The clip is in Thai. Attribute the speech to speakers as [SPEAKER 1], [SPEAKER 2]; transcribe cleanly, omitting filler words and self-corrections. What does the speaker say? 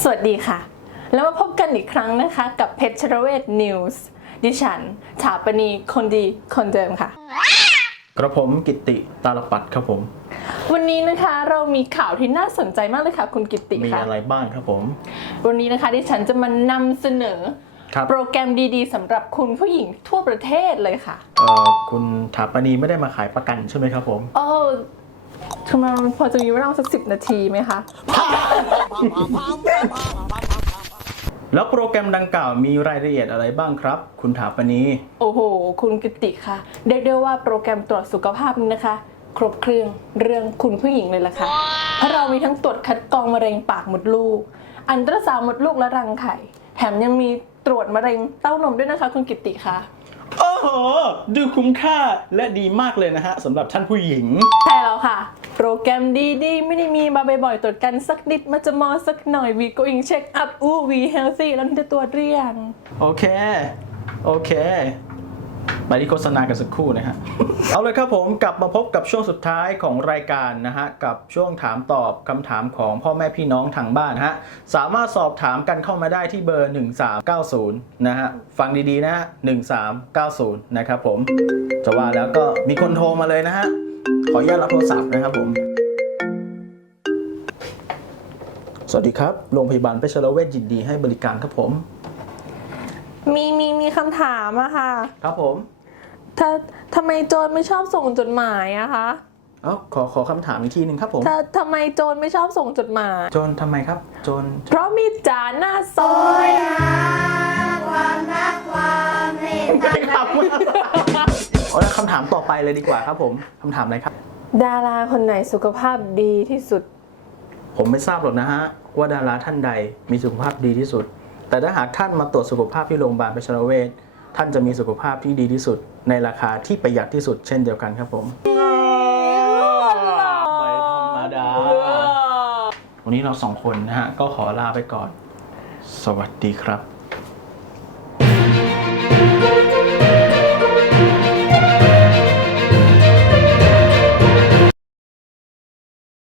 [SPEAKER 1] สวัสดีค่ะแล้วมาพบกันอีกครั้งนะคะกับเพชรเวทนิวส์ดิฉันถาปณีคนดีคนเดิมค่ะ
[SPEAKER 2] กระผมกิตติตาลปัดครับผม
[SPEAKER 1] วันนี้นะคะเรามีข่าวที่น่าสนใจมากเลยค่ะคุณกิตติ
[SPEAKER 2] มี
[SPEAKER 1] ค่ะ
[SPEAKER 2] อะไรบ้างครับผม
[SPEAKER 1] วันนี้นะคะดิฉันจะมานำเสนอโปรแกรมดีๆสำหรับคุณผู้หญิงทั่วประเทศเลยค่ะ
[SPEAKER 2] คุณถาปณีไม่ได้มาขายประกันใช่ไหมครับผม
[SPEAKER 1] ทำไมพอจะมีเวลาสัก10 นาทีไหมคะ
[SPEAKER 2] แล้วโปรแกรมดังกล่าวมีรายละเอียดอะไรบ้างครับคุณถาปณี
[SPEAKER 1] โอ้โหคุณกิตติค่ะเรียกได้ว่าโปรแกรมตรวจสุขภาพนี้นะคะ ครบเครื่องเรื่องคุณผู้หญิงเลยล่ะค่ะเพราะเรามีทั้งตรวจคัดกรองมะเร็งปากมดลูกอันตราซาวด์มดลูกและรังไข่แถมยังมีตรวจมะเร็งเต้านมด้วยนะคะคุณกิตติค่ะ
[SPEAKER 2] โอ้โหดูคุ้มค่าและดีมากเลยนะฮะสำหรับท่านผู้หญิง
[SPEAKER 1] ใช่แล้วค่ะโปรแกรมดีๆไม่ได้มีมาบ่อยๆตรวจกันสักนิดมาจะมอสักหน่อย we going check up we healthy แล้วจะตรวจเรียง
[SPEAKER 2] โอเคไปที่โฆษณากันสักครู่นะฮะ เอาเลยครับผมกลับมาพบกับช่วงสุดท้ายของรายการนะฮะกับช่วงถามตอบคำถามของพ่อแม่พี่น้องทางบ้านฮะสามารถสอบถามกันเข้ามาได้ที่เบอร์1390นะฮะฟังดีๆนะฮะ1390นะครับผมจะว่าแล้วก็มีคนโทรมาเลยนะฮะขออนุญาตรับโทรศัพท์นะครับผมสวัสดีครับโรงพยาบาลเพชรเวชยินดีให้บริการครับผม
[SPEAKER 1] มีคำถามอะค่ะ
[SPEAKER 2] ครับผม
[SPEAKER 1] ทำไมโจรไม่ชอบส่งจดหมายอะคะ
[SPEAKER 2] ขอคำถามอีกทีหนึ่งครับผม
[SPEAKER 1] ทำไมโจรไม่ชอบส่งจดหมาย
[SPEAKER 2] โจรทำไมครับโจร
[SPEAKER 1] เพราะมีจ่าหน้าซอย
[SPEAKER 3] ความรักความเมตตา
[SPEAKER 2] ครับแล้วคำถามต่อไปเลยดีกว่าครับผมคำถามอะไรครับ
[SPEAKER 1] ดาราคนไหนสุขภาพดีที่สุด
[SPEAKER 2] ผมไม่ทราบหรอกนะฮะว่าดาราท่านใดมีสุขภาพดีที่สุดแต่ถ้าหากท่านมาตรวจสุขภาพที่โรงพยาบาลเพชรเวชท่านจะมีสุขภาพที่ดีที่สุดในราคาที่ประหยัดที่สุดเช่นเดียวกันครับผมไม่ธรรมดาวันนี้เราสองคนนะฮะก็ขอลาไปก่อนสวัสดีครับ